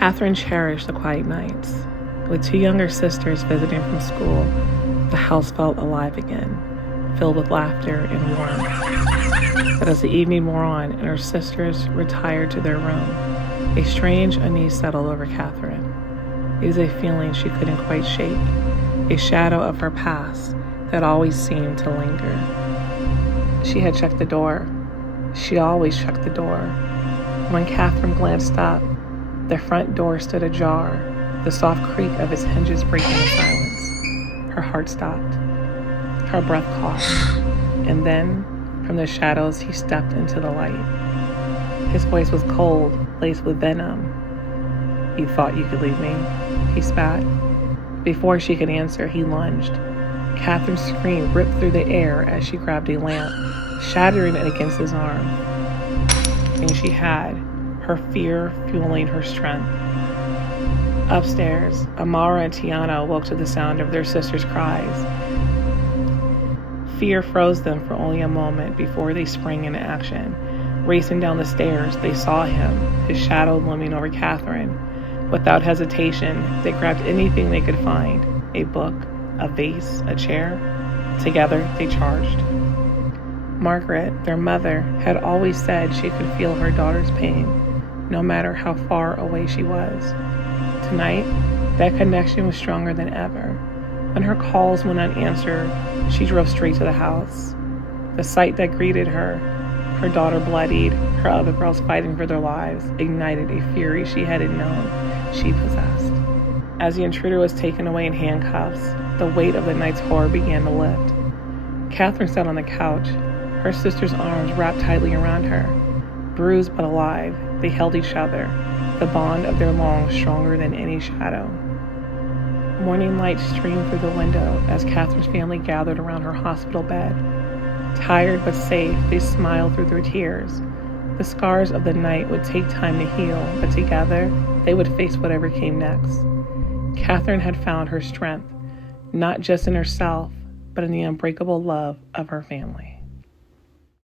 Katherine cherished the quiet nights. With two younger sisters visiting from school, the house felt alive again, filled with laughter and warmth. But as the evening wore on and her sisters retired to their room, a strange unease settled over Katherine. It was a feeling she couldn't quite shake, a shadow of her past that always seemed to linger. She had checked the door. She always checked the door. When Katherine glanced up, the front door stood ajar, the soft creak of its hinges breaking the silence. Her heart stopped. Her breath caught. And then, from the shadows, he stepped into the light. His voice was cold, laced with venom. "You thought you could leave me?" he spat. Before she could answer, he lunged. Katherine's scream ripped through the air as she grabbed a lamp, shattering it against his arm. And she had, her fear fueling her strength. Upstairs, Amara and Tiana woke to the sound of their sister's cries. Fear froze them for only a moment before they sprang into action. Racing down the stairs, they saw him, his shadow looming over Katherine. Without hesitation, they grabbed anything they could find, a book, a vase, a chair. Together, they charged. Margaret, their mother, had always said she could feel her daughter's pain, no matter how far away she was. Tonight, that connection was stronger than ever. When her calls went unanswered, she drove straight to the house. The sight that greeted her daughter bloodied, her other girls fighting for their lives, ignited a fury she hadn't known she possessed. As the intruder was taken away in handcuffs, the weight of the night's horror began to lift. Katherine sat on the couch, her sister's arms wrapped tightly around her. Bruised but alive, they held each other, the bond of their long stronger than any shadow. Morning light streamed through the window as Katherine's family gathered around her hospital bed. Tired but safe, they smiled through their tears. The scars of the night would take time to heal, but together, they would face whatever came next. Katherine had found her strength, not just in herself, but in the unbreakable love of her family.